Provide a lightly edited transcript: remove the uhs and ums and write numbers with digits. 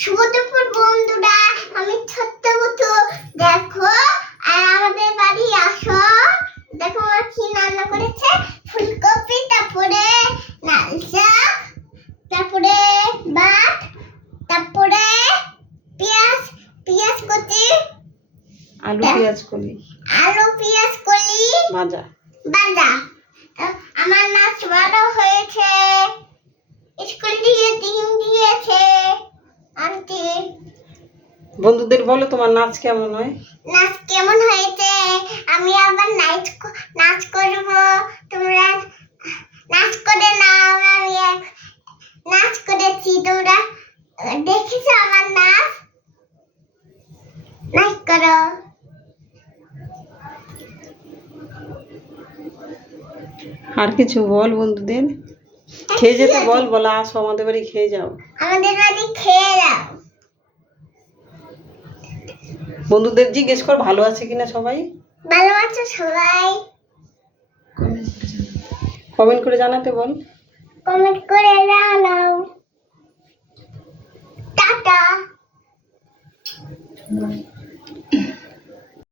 শুভ দুপুর বন্ধুরা, আমি ছোট্ট বতু। দেখো আর আমাদের বাড়ি আসো। দেখো মা কি রান্না করেছে, ফুলকপি, তারপরে লাল শাক, তারপরে ভাত, তারপরে পেঁয়াজ পেঁয়াজ কুচি, আলু পেঁয়াজ কলি ভাজা। আমার নাচ ভালো হয়েছে, স্কুল থেকে ডিম দিয়েছে আন্টি। বন্ধুদের বলো তোমার নাচ কেমন হয়। নাচ কেমন হয়েছে, আমি আবার নাচ করব, তোমরা নাচ করে নাও। আমি নাচ করেছি, তোমরা দেখেছো আমার নাচ? নাচ করো। আর কিছু বল বন্ধুদের, খেয়ে যেতে বল, বলা আসো আমাদের বাড়ি খেয়ে যাও। আমাদের বাড়ি খেয়ে যাও। বন্ধুদের জিজ্ঞেস কর ভালো আছে কিনা সবাই। ভালো আছো সবাই? কমেন্ট করে জানাতে বল। কমেন্ট করে জানাও। টাটা।